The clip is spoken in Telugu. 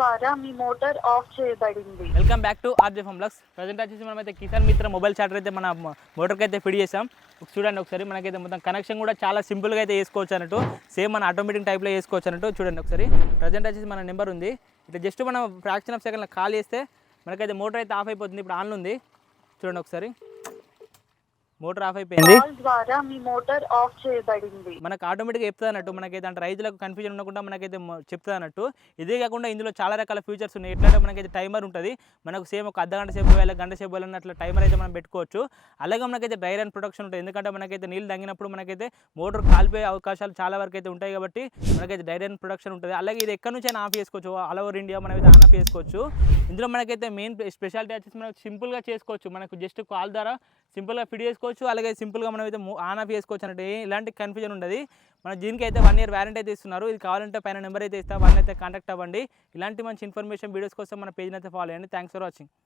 ద్వారా మీ మోటార్ ఆఫ్ చేయబడింది. Welcome back to RJ farm blogs. Present వచ్చేసి మనమైతే కిసాన్ మిత్ర మొబైల్ చార్జర్ అయితే మన మోటార్కి అయితే ఫిట్ చేసాం. చూడండి ఒకసారి, మనకైతే మొత్తం కనెక్షన్ కూడా చాలా సింపుల్గా అయితే చేసుకోవచ్చు అన్నట్టు, సేమ్ మన ఆటోమేటిక్ టైప్లో చేసుకోవచ్చు అన్నట్టు. చూడండి ఒకసారి, ప్రజెంట్ వచ్చేసి మన నెంబర్ ఉంది, ఇట్లా జస్ట్ మనం ఫ్రాక్షన్ ఆఫ్ సెకండ్లో కాల్ చేస్తే మనకైతే మోటార్ అయితే ఆఫ్ అయిపోతుంది. ఇప్పుడు ఆన్లో ఉంది, చూడండి ఒకసారి, మోటార్ ఆఫ్ అయిపోయింది. కాల్ ద్వారా మీ మోటార్ ఆఫ్ చేయబడింది. మనకు ఆటోమేటిక్గా చెప్తుంది అన్నట్టు, మనకైతే అంటే రైతులకు కన్ఫ్యూజన్ ఉండకుండా మనకైతే చెప్తుంది అన్నట్టు. ఇదే కాకుండా ఇందులో చాలా రకాల ఫీచర్స్ ఉన్నాయి. ఎట్లా అంటే మనకైతే టైమర్ ఉంటుంది, మనకు సేమ్ ఒక అర్ధగంట సేపు వేయాలి, గంట సేపు వేయాలి అట్లా టైమర్ అయితే మనం పెట్టుకోవచ్చు. అలాగే మనకైతే డ్రై రన్ ప్రొటెక్షన్ ఉంటుంది, ఎందుకంటే మనకైతే నీళ్ళు తగ్గినప్పుడు మనకైతే మోటార్ కాలిపోయే అవకాశాలు చాలా వరకు అయితే ఉంటాయి, కాబట్టి మనకైతే డ్రై రన్ ప్రొటెక్షన్ ఉంటుంది. అలాగే ఇది ఎక్కడి నుంచి అయినా ఆఫ్ చేసుకోవచ్చు, ఆల్ ఓవర్ ఇండియా మనమైతే ఆన్ ఆఫ్ చేసుకోవచ్చు. ఇందులో మనకైతే మెయిన్ స్పెషాలిటీ వచ్చేసి మనకు సింపుల్గా చేసుకోవచ్చు, మనకు జస్ట్ కాల్ ద్వారా సింపుల్గా ఫిట్ చేసుకోవచ్చు. అలాగే సింపుల్గా మనం అయితే ఆన్ ఆఫ్ చేసుకోవచ్చు అన్నట్టు, ఇలాంటి కన్ఫ్యూజన్ ఉండదు. మన దీనికి అయితే 1 year వారంటీ అయితే ఇస్తున్నారు. ఇది కావాలంటే పైన నెంబర్ అయితే ఇస్తా, వాళ్ళని అయితే కాంటాక్ట్ అవ్వండి. ఇలాంటి మంచి ఇన్ఫర్మేషన్ వీడియోస్ కోసం మన పేజ్ని అయితే ఫాలో చేయండి. Thanks for watching.